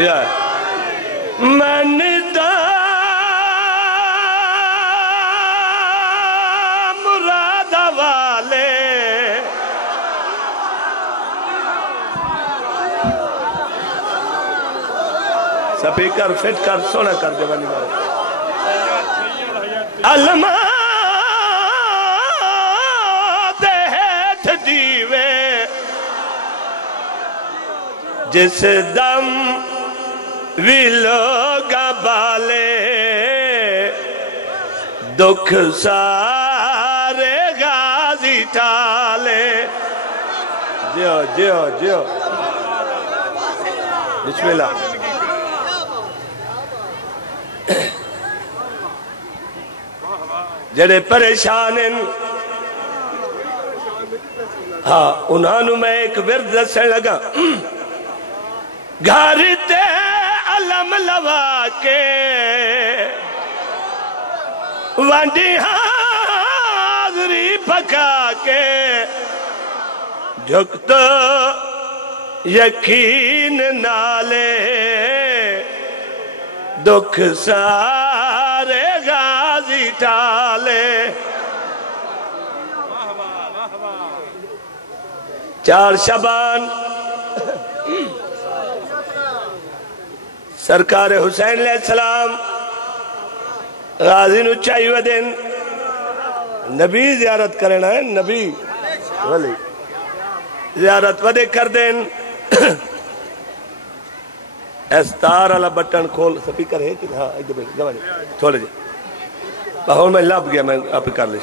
من دا مراد والے speaker fit کر سونا کر دے بانی بار علماء دیت دیوے جس دم وی لوگا بالے دکھ سارے غازی ٹالے جیو جیو جیو بسم اللہ جڑے پریشان ہیں ہاں انہوں میں ایک ورد دسن لگا گھر تے علم لوا کے وانڈی حاضری پکا کے جھکت یقین نالے دکھ سارے غازی ٹالے 4 شعبان سرکار حسین علیہ السلام غازی نو چاہیے دن نبی زیارت کرنا ہے نبی ولی زیارت ودے کر دین استار والا بٹن کھول سپیکر ہے کہ ہاں تھوڑے جی بہول میں لب گیا میں آپ کر لی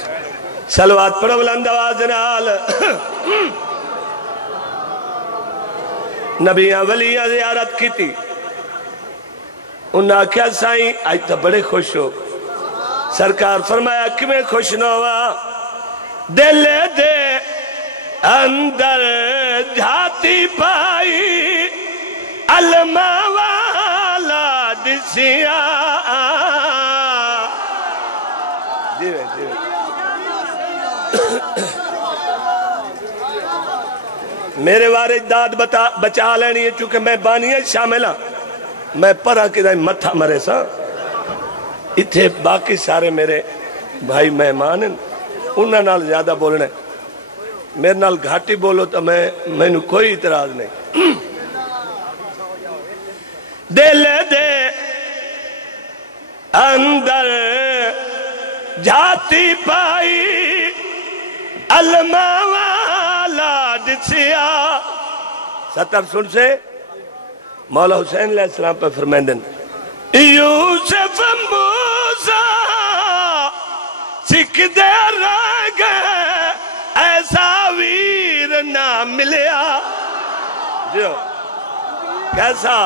سلوات پڑھو بلند آواز نال نبیاں ولیاں زیارت کی تھی انہاں کیا سائیں آج تو بڑے خوش ہو سرکار فرمایا کہ میں خوش نہ ہوا دل دے اندر جھاتی پائی علمہ والا دسیاں جیوے جیوے میرے والد داد بچا لینی ہے چونکہ میں بانیت شامل ہاں میں پرا کے دائیں متھا مرے سا اتھے باقی سارے میرے بھائی مہمان ہیں انہاں نال زیادہ بولنا ہے میرے نال گھاٹی بولو تو میں نو کوئی اعتراض نہیں دل دے اندر جھاتی پائی علمہ والا دسیا ستر سن سے مولا حسین علیہ السلام پر فرمیندن یوسف موسیٰ سکھ دے رہ گئے ایسا ویر نہ ملیا جو کیسا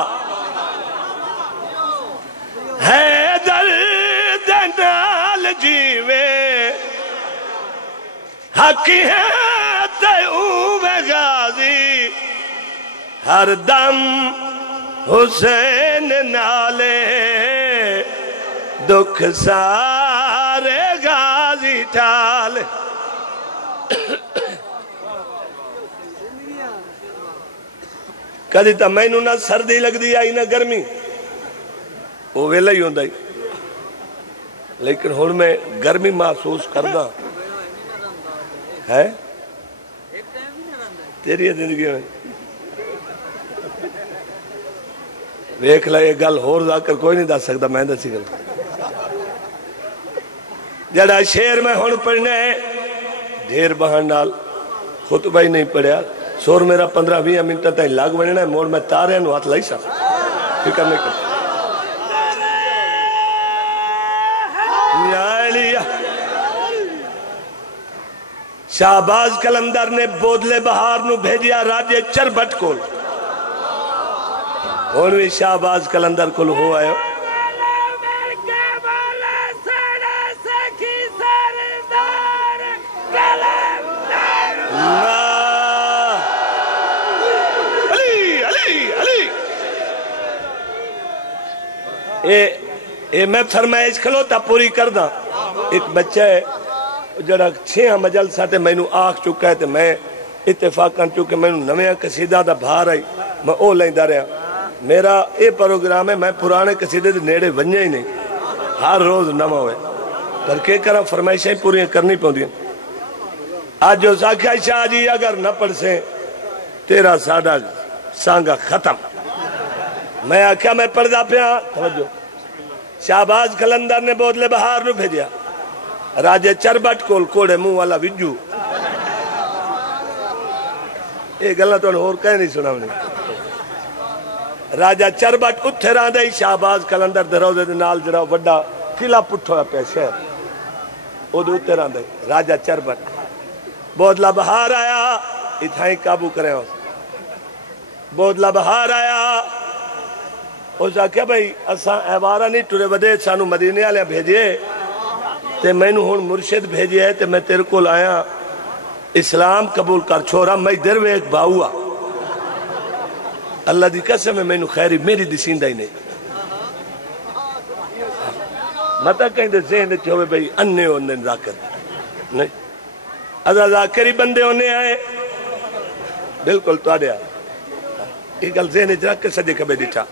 حیدر دنال جیوے حقی ہے تیوب غازی ہر دم حسین نالے دکھ سارے غازی ٹالے کدی تا میں نہ سردی لگ دی آئی نہ گرمی وہ ویلہ ہی ہوندہ ہی لیکن ہون میں گرمی محسوس کردہ ہے تیری زندگی میں ویکھ لائے یہ گل ہور جا کر کوئی نہیں دا سکتا میں دا سی گل جڑا شیر میں ہون پڑھنے ڈھیر بہن نال خطبہ ہی نہیں پڑھیا سور میرا 15-20 منٹ تک لاگ بننا ہے موڑ میں تارے ہیں ہاتھ لائی سا فکر نہیں کرتا شہباز کلندر نے بودلے بہار نو بھیجیا راجے چربٹ کول ہونوی شہباز کلندر کول ہو آئے اے میں فرمائش کھلوتا پوری کردہ ایک بچہ ہے جڑا 6 مجلسہ تے میں نو آخ چکا ہے تے میں اتفاقاً چکے میں نو نویاں قصیدہ دا بھار آئی میں او لیں دا رہا میرا یہ پروگرام ہے میں پرانے قصیدے دے نیڑے ونجے ہی نہیں ہر روز نما ہوئے پر کے کرا فرمائشیں پوری کرنی پوندی آج جو ساکھا شاہ جی اگر نہ پڑھ سے تیرا ساڑا سانگا ختم میں آکھیا میں پڑھدا پیا توجہ شہباز قلندر نے بودلے بہار نو بھیجیا راجے چربٹ کول کوڑے منہ والا وجو ایک گلہ تو اور کہیں نہیں سنا ہوں راجہ چربٹ اتھے رہاں دے شہباز قلندر دے روزے دے نال جڑا وڈا قلعہ پٹھو ہے پہ شہر او دے اتھے رہاں دے راجہ چربٹ بودلہ بہار آیا اتھائیں قابو کریں ہو بودلہ بہار آیا اس آکھیا بھئی اساں ایوارہ نہیں ٹورے ودے سانو مدینے آلے بھیجئے تے میں نو ہون مرشد بھیجئے ہے تے میں تیرے کو لایا اسلام قبول کر چھوڑا میں در وے ایک باؤا اللہ دی قسم ہے میں نو خیری میری دسیندہ ہی نہیں مطا کہیں دے ذہن دے چھوڑے بھئی اننے ہونے ذاکر نہیں ازا ذاکری بندے ہونے آئے بالکل تو آڑے آئے ایک گل ذہن دے رکھ کے سجے کبھے دیٹھا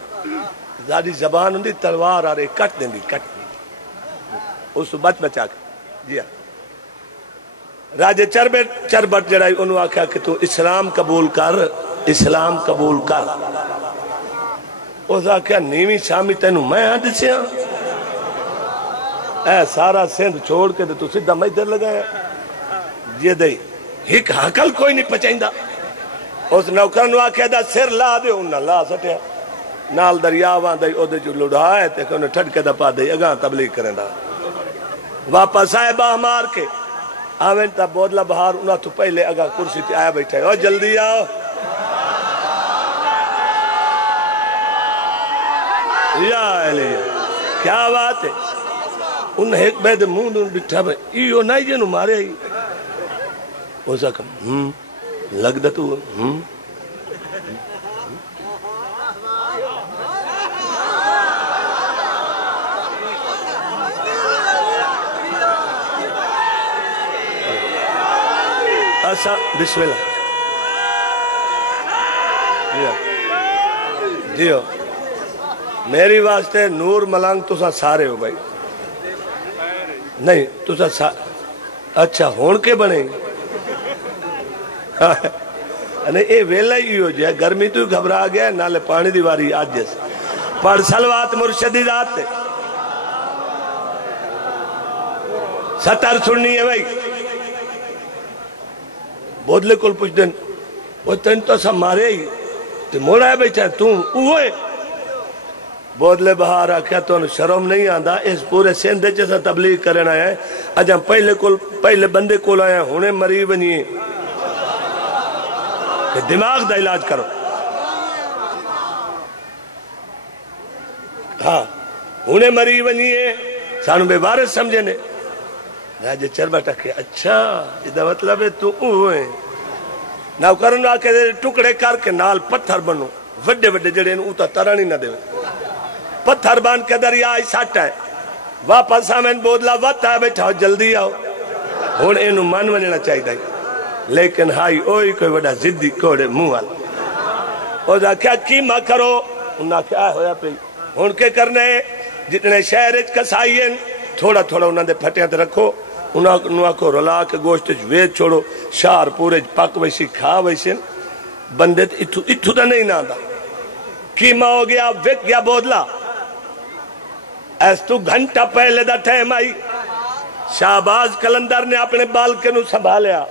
زیادی زبان ہوندی تلوار آ رہے کٹ دیں دی کٹ اس بچ بچا کے جی ہاں راجے چربٹ جڑائی انہوں آکھا کہ تو اسلام قبول کر اس آکھا نیوی شامی تینوں میں ہاں دسیا اے سارا سندھ چھوڑ کے تو سدھا میں در لگایا جی دئی ہک حقل کوئی نہیں پچائندہ اس نوکرنو آکھا دا سر لا دے انہاں لا سٹیا نال دریاوان دئی او دے جو لڑھائے تے کہ انہیں ٹھٹ کے دا پا دئی اگاں تبلیغ کریں دا واپس آئے باہ مار کے آوین تا بودلہ بہار انہاں تو پہلے اگاں کرسی تے آیا بیٹھا ہے او جلدی آؤ یا علیہ کیا بات ہے انہیں ایک بید مون دون بٹھا بھائی ایو نائی جنو مارے ہی وہ سکا لگ دا تو ایسا بسم اللہ دیو میری واسطے نور ملنگ تو سا سارے ہو بھائی نہیں تو سا اچھا ہون کے بنے اے ویلہ ہی ہو جائے گرمی تو گھبرا گیا نالے پانی دیواری آج جیسے پڑھ سلوات مرشدی ذات تے ستر سننی ہے بھائی بودلے کل پوچھ دیں وہ تین تو سا مارے ہی تو موڑا ہے بیٹھا ہے تم اوئے بودلے بہار آکھیا تو شرم نہیں آندہ اس پورے سندھے جیسا تبلیغ کرنا ہے اجاں پہلے بندے کول آیا ہونے مری بنیے کہ دماغ دا علاج کرو ہاں ہونے مری بنیے سانو بے وارث سمجھنے راجے چربٹ آکھیا اچھا یہ مطلب ہے تو اوئے نوکرن آکھے ٹکڑے کر کے نال پتھر بنو وڈے وڈے جڑے اوتا ترانی نہ دے پتھر بان کے دریا آئی ساٹھا ہے واپس آمین بودلہ وقت آئے بیٹھا جلدی آؤ ہون اینو من ونینا چاہی دائی لیکن ہائی اوئی کوئی وڈا زدی کوڑے موال او جا کیا کیمہ کرو انہا کیا ہویا پہ ہون کے کرنے جتنے شہرج کسائین تھوڑا تھوڑا انہاں دے پھٹیاں تے رکھو انہاں کو رلا کے گوشت وید چھوڑو شار پورے پاک ویسی کھا ویسی بندے اتھو دا نہیں نہ دا کیمہ ہو گیا وک گیا بودلہ ایس تو گھنٹہ پہلے دا ٹائم آئی شہباز قلندر نے اپنے بال کے نو سنبھالیا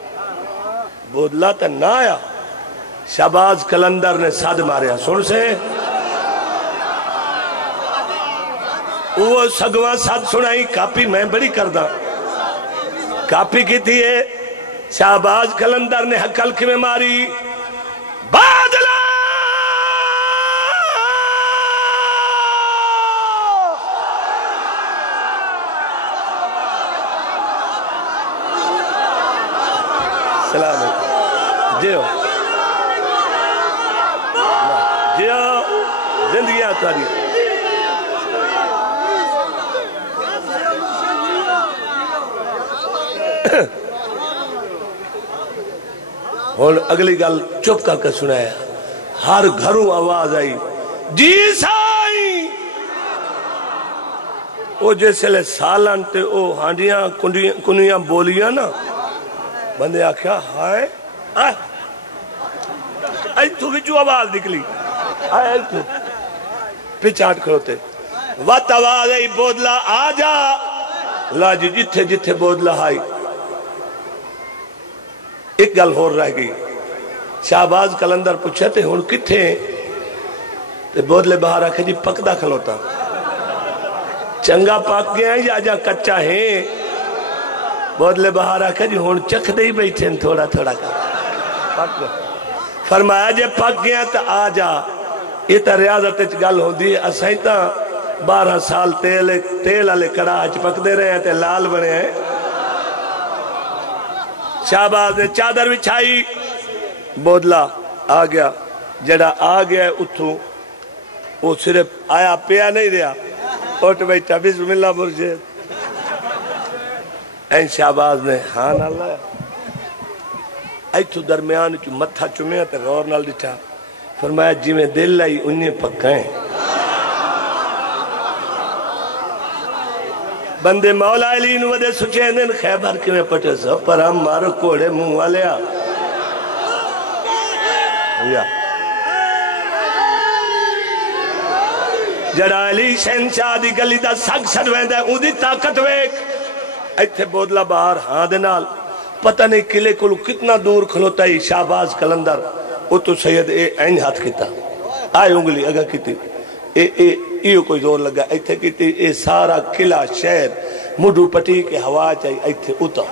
بودلہ تا نہ آیا شہباز قلندر نے صد ماریا سن سے وہ سگواں صد سنائی کاپی میں بڑی کردہ کاپی کی تھی ہے شہباز قلندر نے حقل کی میں ماری بادلہ سلام علیکم جیو جیو زندگی آتواری اور اگلی گل چپ کر کے سنایا ہر گھروں آواز آئی جی سائیں او جیسے لے سالان تے او ہانڈیاں کنیاں بولیاں نا بندے آکھیا ہائے آئی تو بچو آواز نکلی آئی تو پچھاٹ کھڑوتے وات آواز ای بودلا آجا لا جی جتھے جتھے بودلا آئی ایک گل ہور رہ گئی شہباز کلندر پوچھے تے ہون کتھے تے بودلے باہر آکھے جی پکدا کھلوتا چنگا پاک گیا ہے یا جا کچا ہے بودلے باہر آکھے جی ہون چکھ دے ہی بیٹھیں تھوڑا تھوڑا کا فرمایا جے پک گیا تا آجا یہ تا ریاضت اچھ گل ہوں دی اسائیں تا 12 سال تیل آلے کڑاچ پک دے رہے ہیں تے لال بنے ہیں شہباز نے چادر بچھائی بودلا آ گیا جڑا آ گیا ہے اتھوں وہ صرف آیا پیا نہیں رہا اوٹ بیٹھا بسم اللہ مرشد این شہباز نے ہاں اللہ ایتھو درمیان چو متھا چمیا تے غور نال ڈٹھا فرمایا جی میں دل لائی انہیں پکائیں بندے مولا علی نو ودے سچے دن خیبر کی میں پٹے سو پر ہم مارو کوڑے منہ والے آ جڑا علی شہنشاہ دی گلی دا سگ سڑ ویندہ ہے اون دی طاقت ویک ایتھے بودلا باہر ہاں دے نال پتہ نہیں قلعے کو کتنا دور کھلوتا ہے شہباز کلندر او تو سید این ہاتھ کیتا آئے انگلی اگا کیتی ایو کوئی زور لگا ایتھے کیتی اے سارا قلعہ شہر مڈو پٹی کے ہوا چاہی ایتھے اتا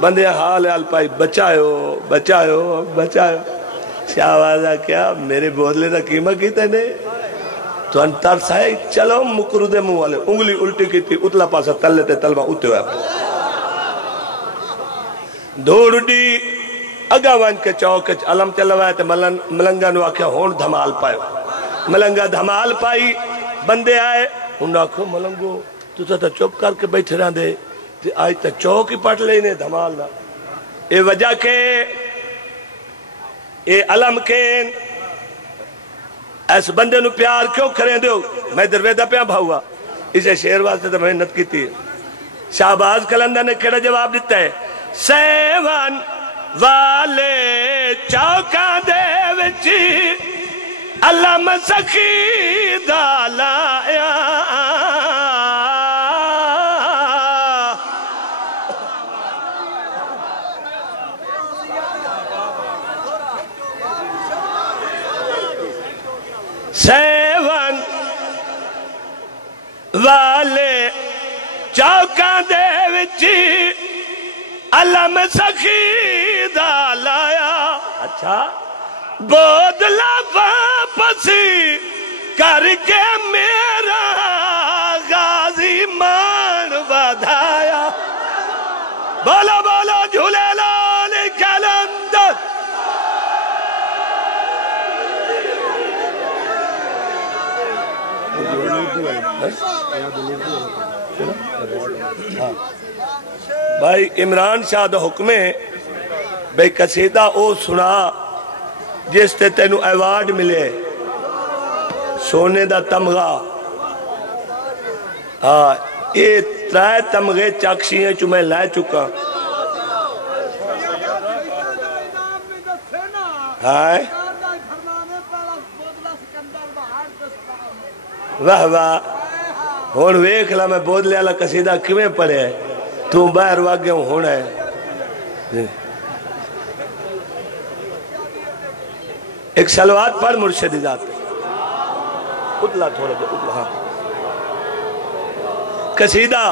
بندے حال پائی بچائیو بچائیو بچائیو شہبازہ کیا میرے بودلے دا قیمہ کیتا ہے تو انتر سائے چلو مکرو دے منہ والے انگلی الٹی کی تھی اتلا پاسا تلے تے تلوہ اتے ہوئے دھوڑ ڈی اگا وان کے چوکچ علم چلوائے تے ملنگا نو آکھیا ہون دھمال پائے ملنگا دھمال پائی بندے آئے انہوں آکھو ملنگو تو تا چوپ کر کے بیٹھے رہاں دے آئی تا چوک ہی پٹ لے انہیں دھمال نہ اے وجہ کے اے علم کے ایس بندے نو پیار کیوں کریں دیو میں درویدہ پہ بھاؤا اسے شیر واسطے تو محنت کی تھی شہباز کلندر نے کہڑا جواب دیتا ہے سیون والے چوکا دے وچی علم سخی دالایا سیون والے چوکاں دے وچی علم سخی دا لایا اچھا بودلا واپسی کر کے میرا غازی مان بدھایا بولو بولو جھولے لال کلندر بھائی عمران شاہ دا حکمے بھائی قصیدہ او سنا جس تے تینو ایوارڈ ملے سونے دا تمغہ یہ 3 تمغے چاکشی ہیں جو میں لائے چکا واہ واہ ہون ویکھ لا میں بودلے والا قصیدہ کیویں پڑھے ہے تو باہر واگے ہونا ہے ایک سلوات پڑھ مرشد ذات اتلا تھوڑا دے اتلا ہاں قصیدہ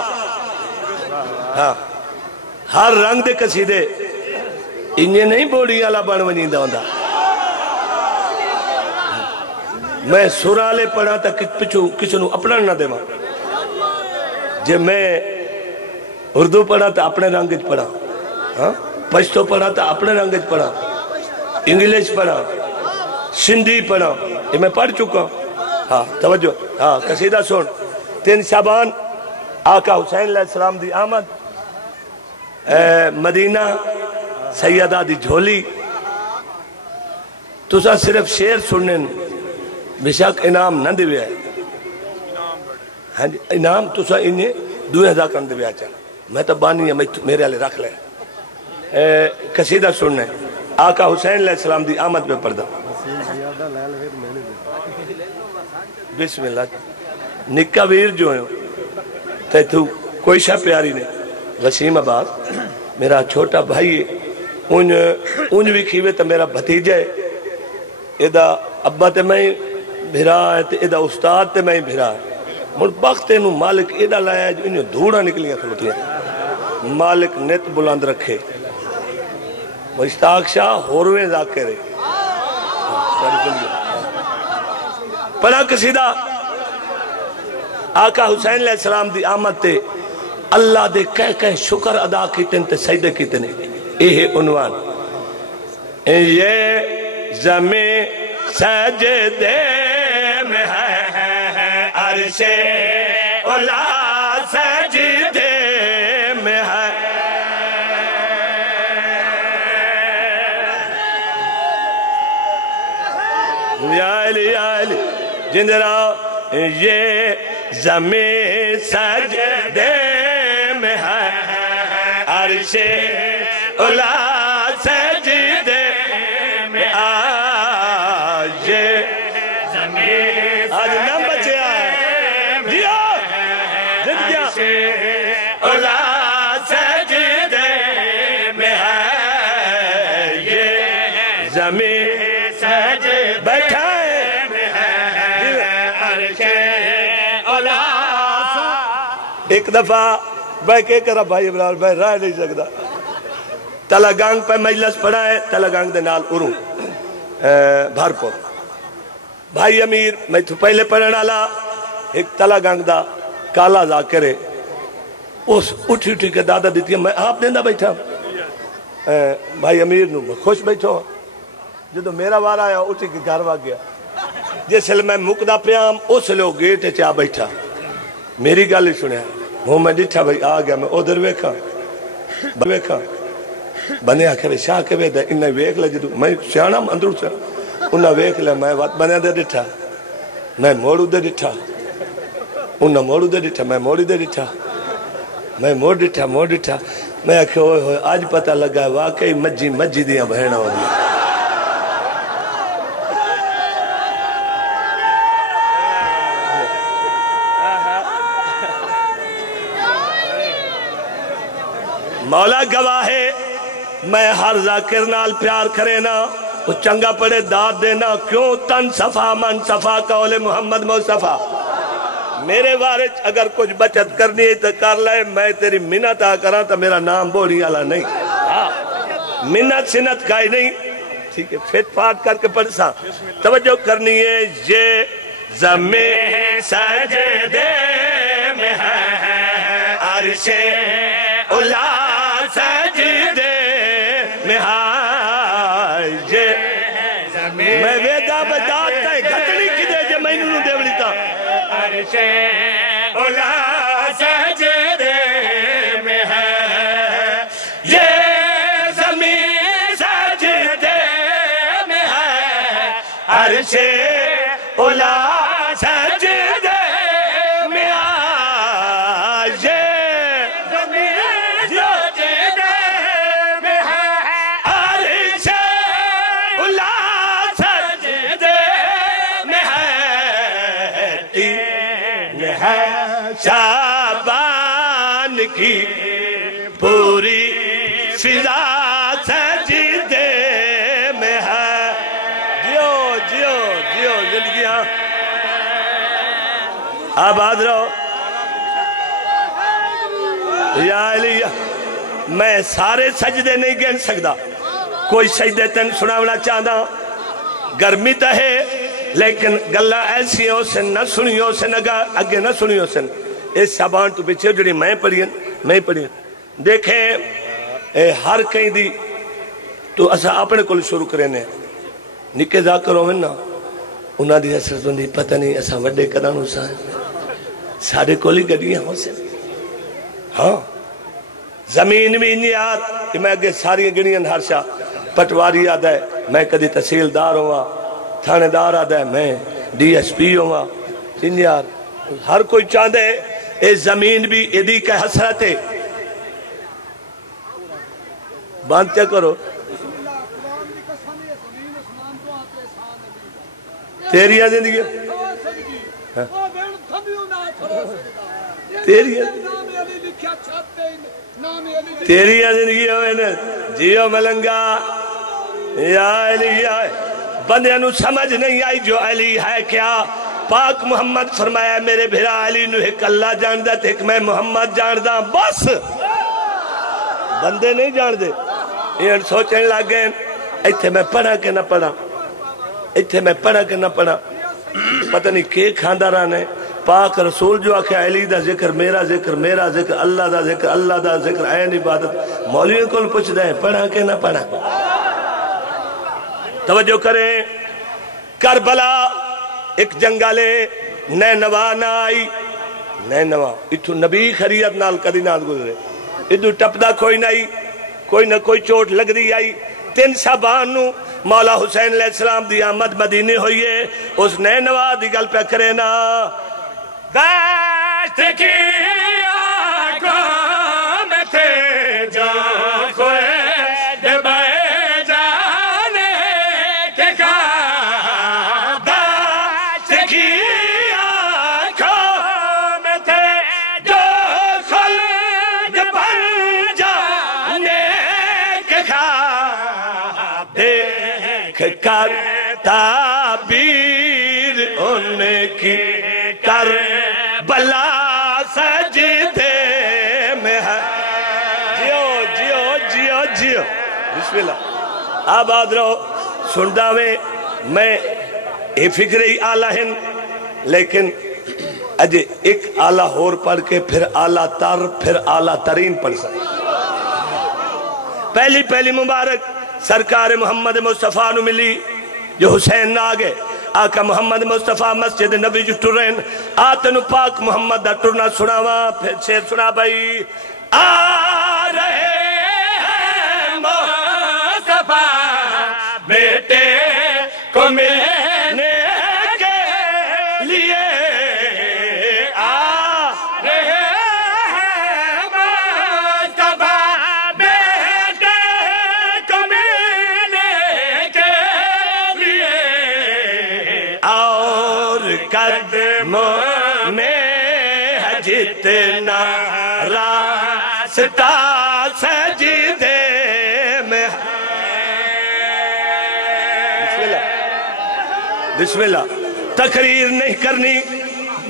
ہاں ہر رنگ دے قصیدے انہیں نہیں بوڑی والا بن ونی دا میں سرالے پڑھا تا کسی نو اپنا نہ دے ماں جے میں اردو پڑھا تا اپنے رنگج پڑھا پشتو پڑھا تا اپنے رنگج پڑھا انگلیش پڑھا سندھی پڑھا یہ میں پڑھ چکا ہاں توجہ ہاں قصیدہ سن 3 شعبان آقا حسین علیہ السلام دی آمد مدینہ سیدہ دی جھولی تو سا صرف شیر سنن بشک انعام نہ دیویا ہے ہاں جی انعام تو سا انہیں 2000 کن دیویا چاہ میں تو بانی ہے میرے علی رکھ لے قصیدہ سننے آقا حسین علیہ السلام دی آمد پہ پردہ بسم اللہ نکا ویر جو ہیں تے تو کوئی شاہ پیاری نہیں وسیم آباد میرا چھوٹا بھائی ہے انج بھی کھیوے تا میرا بھتیجہ ہے ایدہ ابا تے میں بھرا ہے تے ایدہ استاد تے میں بھرا ہے مل بخت انہوں مالک ایدہ لایا ہے جو انہوں دھوڑا نکلیاں کھلوتی ہیں مالک نت بلند رکھے مشتاق شاہ ہورویں ذاکرے پڑھا قصیدہ آقا حسین علیہ السلام دی آمد تے اللہ دے کہہ شکر ادا کیتن تے سجدے کیتن یہ عنوان یہ زمین سجدے میں ہے عرش اولا سجدے میں ہے یا علی جندرا یہ زمین سجدے میں ہے عرش اولا سجدے میں آج زمین آج نام بچے آئے جیو زندگیاں اولا سجدے میں ہے یہ زمین سجدے بیٹھا ایک دفعہ میں کہہ کرا بھائی عمران میں رائے نہیں سکتا تلا گانگ پہ مجلس پڑھا ہے تلا گانگ دے نال اروں بھارپور بھائی امیر میں تو پہلے پڑھنا لا ایک تلا گانگ دا کالا ذاکرے اس اٹھی کے دادا دیتی ہے میں آپ دیندہ بیٹھا بھائی امیر نو خوش بیٹھو جدو میرا وار آیا اٹھی کے گھر واگ گیا جس لئے میں مقدہ پیام اس لئے گیٹ چاہ بیٹھا میری گالی سنیا وہ میں ڈٹھا بھائی آ گیا میں ادھر ویکھا بنے آکھے شاہ کے ویدہ انہیں ویکھ لے جدو میں سیانا اندرو سے انہیں ویکھ لے میں بنے دے ڈٹھا میں موڑو دے ڈٹھا انہیں موڑو دے ڈٹھا میں موڑی دے ڈٹھا میں موڑ ڈٹھا میں آکھے ہوئے ہوئے آج پتہ لگا ہے واقعی مجی دیاں بہنہ ہو دی مولا گواہ ہے میں ہر ذاکر نال پیار کرے نا وہ چنگا پڑے داد دینا کیوں تن صفا من صفا قول محمد مصطفیٰ میرے وارج اگر کچھ بچت کرنی ہے تو کر لائے میں تیری منت آ کرا تو میرا نام بولی والا نہیں منت سنت کا ہی نہیں ٹھیک ہے پھٹ پھاٹ کر کے پڑھ سا توجہ کرنی ہے یہ زمین سجدے میں ہے عرش اولا سجدے میں آج میں ویدہ بجاتا ہے گھٹنی کی دے جے میں انہوں دے ولیتا عرش اولا سجدے میں ہے یہ زمین سجدے میں ہے عرش اولا سجدے میں آج شعبان کی پوری فضا سجدے میں ہے جیو زندگیاں آباد رہو یا علیہ میں سارے سجدے نہیں گن سکتا کوئی سجدے تن سناونا چاہتا گرمی تا ہے لیکن گلہ ایسی ہو سن نہ سنی ہو سن اگے نہ سنی ہو سن اس شابان تو پیچھے جڑی میں پڑھیں دیکھیں ہر کہیں دی تو اسا اپنے کل شروع کرنے نکے ذاکر ہوئے نا انہاں دی حسرت ہوندی پتہ نہیں اسا وڈے کدانو سا ساڑھے کولی گڑیاں ہو سن ہاں زمین بھی انہی آت کہ میں اگے ساری گڑیاں ہرشا پٹواری آدھا ہے میں کدی تحصیل دار ہوا تھانے دار آدھا ہے میں DSP ہوا انجینئر ہر کوئی چاہتے اے زمین بھی ایدی کا حسرت ہے بانتے کرو تیری زندگی تیری زندگی ہوئے نا جیو ملنگا یا علی یا بندے انہوں سمجھ نہیں آئی جو علی ہے کیا پاک محمد فرمایا میرے بھرا علی نو ایک اللہ جاندہ تھے ایک میں محمد جاندہ بس بندے نہیں جاندے یہ سوچنے لگ گئے ایتھے میں پڑھا کہ نہ پڑھا ایتھے میں پڑھا کہ نہ پڑھا پتہ نہیں کہ کھاندہ رانے پاک رسول جو آکھے علی دا ذکر میرا ذکر اللہ دا ذکر عین عبادت مولیوں کو پوچھ دیں پڑھا کہ نہ پڑھا توجہ کریں کربلا ایک جنگالے نینوا نہ آئی نینوا اتھو نبی خریت نال کدی نال گزرے ادھو ٹپدا کوئی نہ کوئی چوٹ لگ دی آئی 3 شعبان نو مولا حسین علیہ السلام دی آمد مدینے ہوئیے اس نینوا دی گل پہ کرے نا داشت کی آنکھوں میں تھے جان کوئے دبائے جانے کے کام داشت کی آنکھوں میں تھے جو خلد بن جانے کے کام دیکھ کر تعبیر ان کی کر بلا سجدے میں ہے جیو بسم اللہ آباد رہو سندہ میں ایک فکری آلہ ہیں لیکن اجے ایک آلہ ہور پڑھ کے پھر آلہ تر پھر آلہ ترین پڑھ سکتے پہلی مبارک سرکار محمد مصطفیٰ نو ملی جو حسین نہ آگے آقا محمد مصطفیٰ مسجد نبی جو ٹرین آتن پاک محمد دا ٹرنا سناوا پھر شیر سنا بھائی آ رہے ہیں مصطفیٰ بیٹے کو ملنے کے لیے آ رہے ہیں مصطفیٰ بیٹے کو ملنے کے لیے اور قدموں میں ہے جتنا راستہ سجدے میں بسم اللہ تقریر نہیں کرنی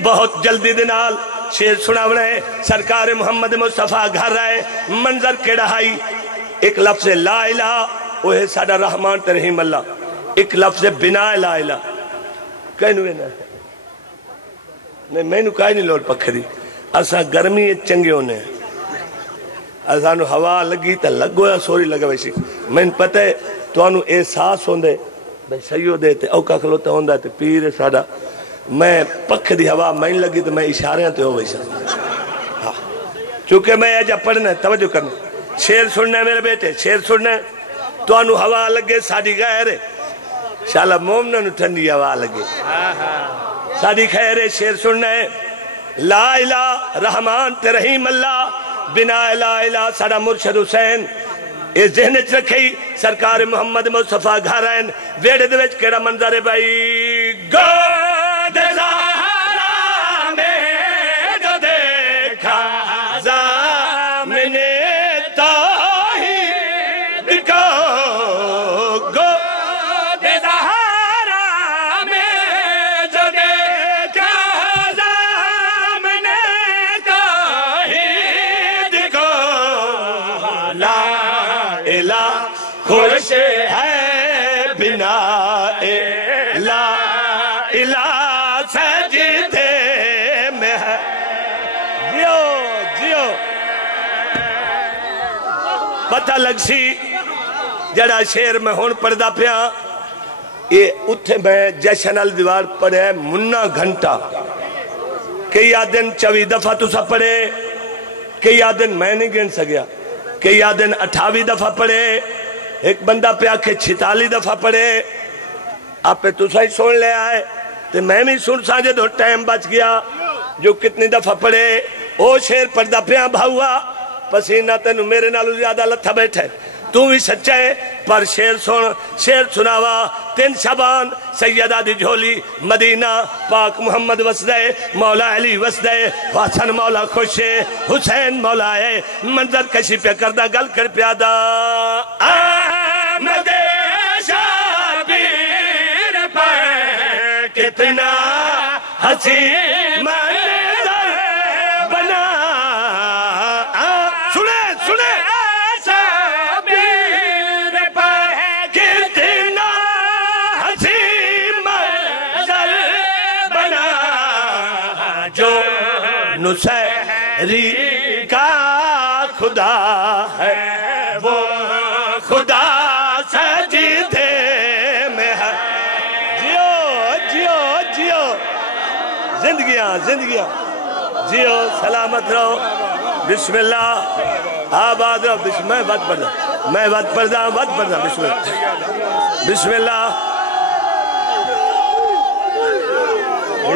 بہت جلدی دنال شیر سناونا ہے سرکار محمد مصطفیٰ گھر رہے منظر کے ڈھائی ایک لفظ لا الہ وہ ہے ساڑھا رحمان ترحیم اللہ ایک لفظ بنا لا الہ کہیں ہوئے نا نہیں میں نو کہیں نہیں لوٹ پکھ دی اسا گرمی چنگے ہونے ہیں اسا نو ہوا لگی تا لگو یا سوری لگا ویسی میں پتہ ہے تو انو احساس ہوندے بھئی سیو دیتے اوکا کھلوتا ہوندہ تے پیر ساڑا میں پکھ دی ہوا میں لگی تو میں اشاریاں تے ہو ویسا چونکہ میں ایجا پڑھنا ہے توجہ کرنا شیر سننا ہے میرے بیٹے شیر سننا ہے تو انو ہوا لگے ساڑی غیر ہے شالا مومنہ نو ٹھنڈی ہوا لگے ساڑی خیر ہے شیر سننا ہے لا الہ رحمان ترحیم اللہ بنا لا الہ ساڑا مرشد حسین اس ذہنچ رکھی سرکار محمد مصطفیٰ گھرین ویڑے دویچ کیڑا منظر ہے بھائی گود زہرا میں جو دیکھا زامن توحید کو گود زہرا میں جو دیکھا زامن توحید کو لا الہ خوش ہے بنا لا الہ سجدے میں ہے جیو پتہ لگ سی جڑا شیر میں ہون پردہ پیا یہ اتھے میں جشن الدوار پڑھے منہ گھنٹا کئی آدن 24 دفعہ تو سا پڑھے کئی آدن میں نہیں گن سکیا کئی آدن 28 دفعہ پڑھے ایک بندہ پہ آکھے 46 دفعہ پڑھے آپ پہ تو سا ہی سن لے آئے تے میں بھی سن سا جدو ٹائم بچ گیا جو کتنی دفعہ پڑے او شیر پڑھدا پیا بھاؤا پسینہ تینو میرے نالو زیادہ لتھا بیٹھے تو بھی سچا ہے پر شیر سناوا 3 شعبان سیدہ دی جھولی مدینہ پاک محمد وسدے مولا علی وسدے حسن مولا خوش ہے حسین مولا ہے منظر کشی پہ کردہ گل کر پیادا آمد شابیر پر کتنا حسی منظر بنا سنے شابیر پر کتنا حسی منظر بنا جو نصیری کا خدا ہے وہ خدا سجدے میں ہے جیو زندگیاں جیو سلامت رہو بسم اللہ آباد رہو میں بات پڑھدا بسم اللہ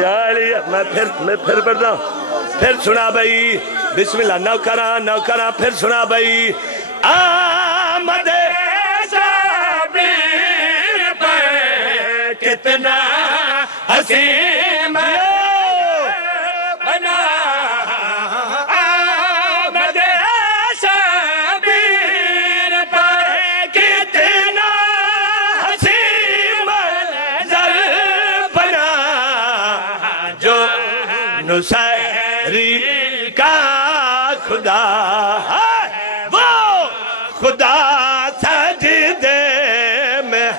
یا علی میں پھر پڑھدا ہوں پھر سنا بھائی بسم اللہ نوکرا پھر سنا بھائی آمد شابیر پر کتنا حسی بنا آمد شابیر پر کتنا حسی منظر بنا جو نصیری کا خدا ہے وہ خدا سجدے میں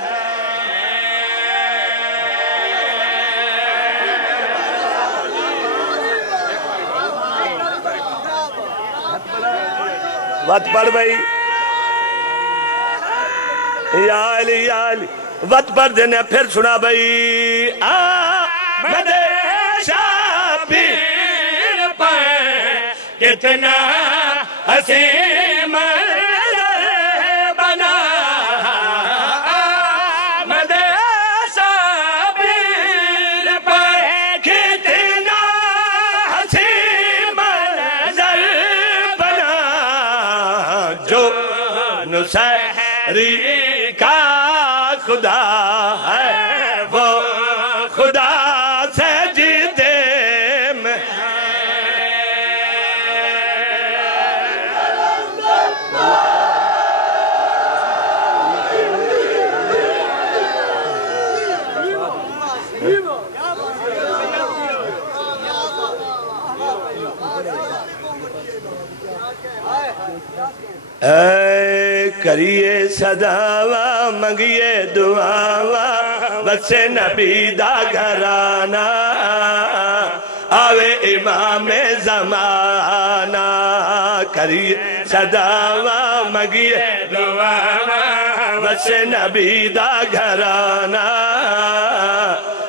وقت پڑھ بھائی یا علی وقت پڑھ دینے پھر سنا بھائی آمد شابیر پر کتنا حسی منظر بنا آمد شابیر پر کتنا حسی منظر بنا جو نصیری کا خدا ہے وہ خدا سجدے میں اے کریے صداوا منگیے دعاوا بس نبی دا گھرانا آوے امام زمانہ کریے صداوا منگیے دعاوا بس نبی دا گھرانا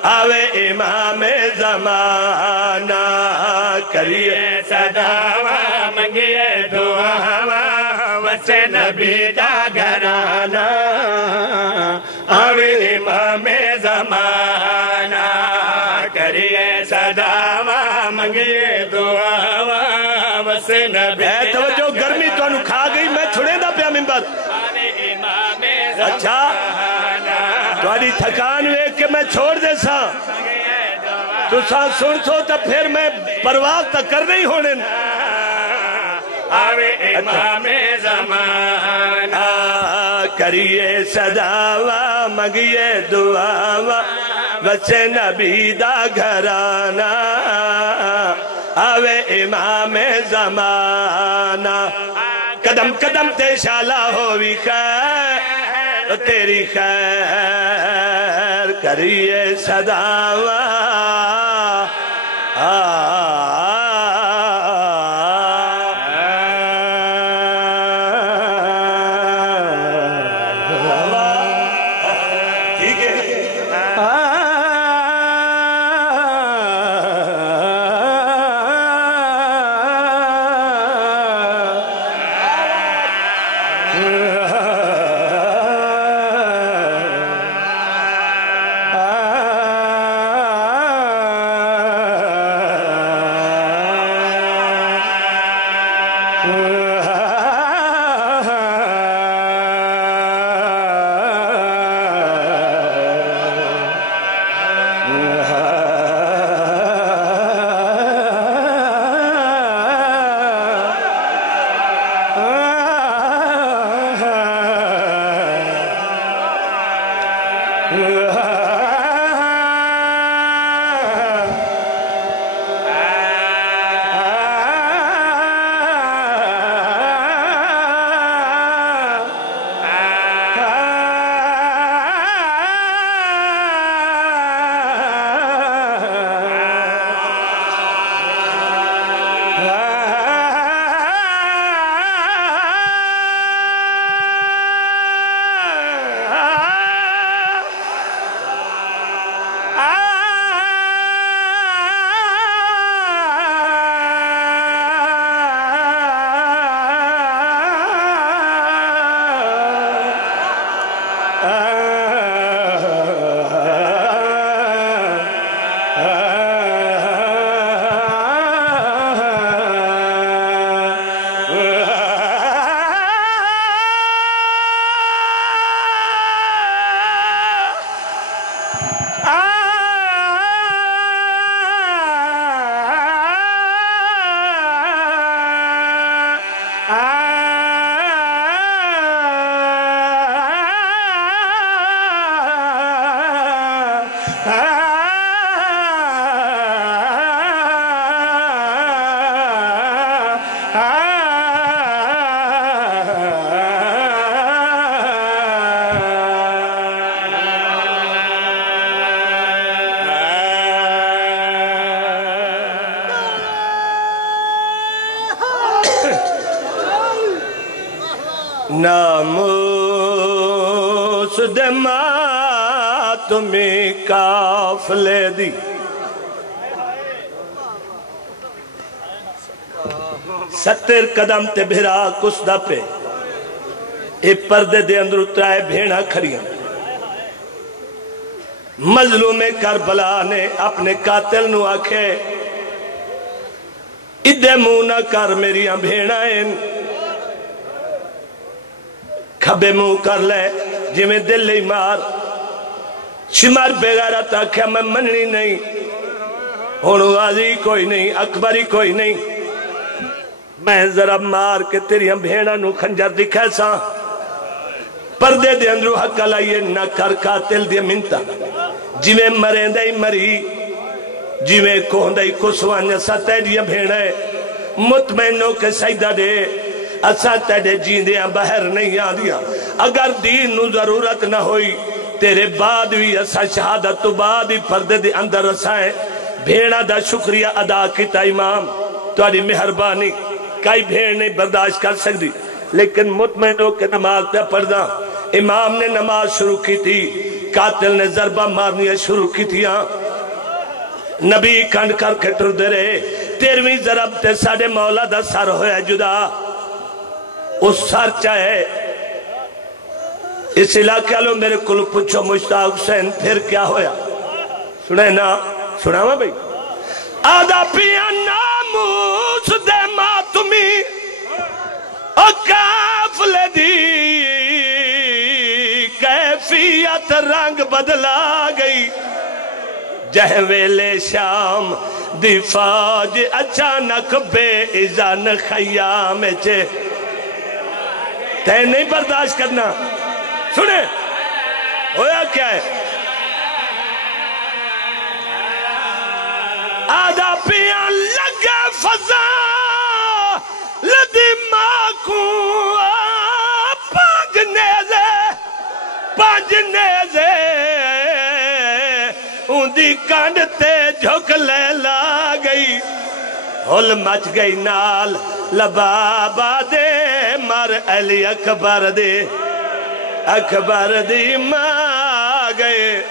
آوے امام زمانہ کریے صداوا منگیے دعاوا بس نبی دا گھرانا آوے امام زمانہ کریے صداوا منگیے دعاوا بس نبی توجہ گرمی تو انہوں کھا گئی میں چھوڑے دا پیا ممبر اچھا تو آنی تھکان وے کہ میں چھوڑ دے سا تو سا سن سو تا پھر میں پرواز تا کر نہیں ہونے آوے امام زمانہ کریے صداوا منگیے دعاوا بس نبی دا گھرانا آوے امام زمانہ قدم قدم تے شالا ہووی خیر تیری خیر کریے صداوا ناموس دے ماتمی کافلے دی ستر قدم تے بھرا کسدہ پہ اے پردے دے اندر اترائے بھیڑا کھڑیاں مظلوم کربلا نے اپنے قاتل نو آکھے ادھے مونا کر میریاں بھیڑائیں کھبے منہ کر لے جی میں دل لئی مار شمار بغیرت آکھیا میں مننی نہیں ہونو غازی کوئی نہیں اکبری کوئی نہیں میں ذرا مار کے تیریاں بھیڑا نو خنجر دکھے سا پردے دے اندرو حق لائیے نہ کر قاتل دے منتا جی میں مریں دائی مری جی میں کون دائی کسوانیا سا تیڑیاں بھیڑا ہے مطمئنوں کے سیدہ دے اسا تیڑے جیندیاں باہر نہیں آدیا اگر دین نو ضرورت نہ ہوئی تیرے بعد بھی اسا شہادت تو بعد ہی پردے دے اندر رسائیں بھیڑا دا شکریہ ادا کیتا امام تاری مہربانی کئی بھیڑ نہیں برداشت کر سکتی لیکن مطمئن ہو کے نماز پہ پڑھنا امام نے نماز شروع کی تھی قاتل نے ضربہ مارنی شروع کی تھی نبی کھنڈ کر کے ٹر دے رہے تیرویں ضرب تے ساڑے مولا دا سر ہویا جدا اس سر چاہے اس علاقے لو میرے کل پوچھو مشتاق حسین پھر کیا ہویا سنے نا سنا ہوا بھئی آدھا پیا ناموس دے ماتمی او کافلے دی کیفیت رنگ بدلا گئی جہ ویلے شام دی فوج اچانک بے اذن خیام چے تے نہیں برداشت کرنا سنے ہویا کیا ہے آدھا پیاں لگے فضا لدی ماکوں پانچ نیزے اندھی کانڈ تے جھک لے لا گئی ہل مچ گئی نال لبابا دے مر علی اکبر دی ماں گئے